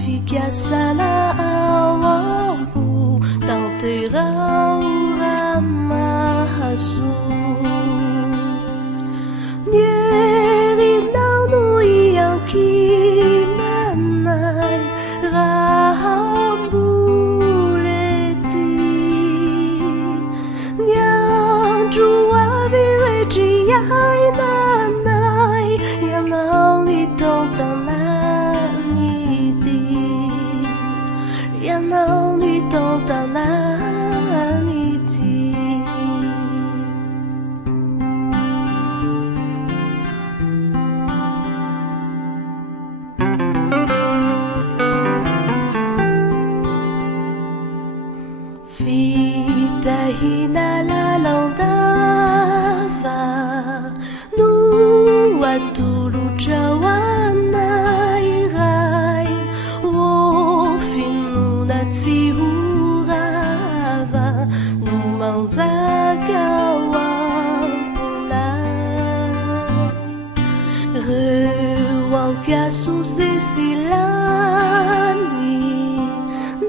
fica sana awampu tang terau ramahasu nieri nau yang kinanai rahambuleti nyang jua vireji yai nanai yang mau nitong tananiti yang mau nitong tananiti Vita hinalalang dava nuatulu jawana irai wofinuna tsihurava numanzagawang pula rewang kasus desilani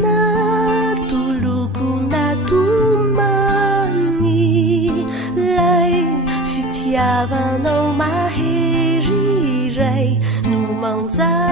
natuluku natumani lai fitiavanao maheriray no manjaka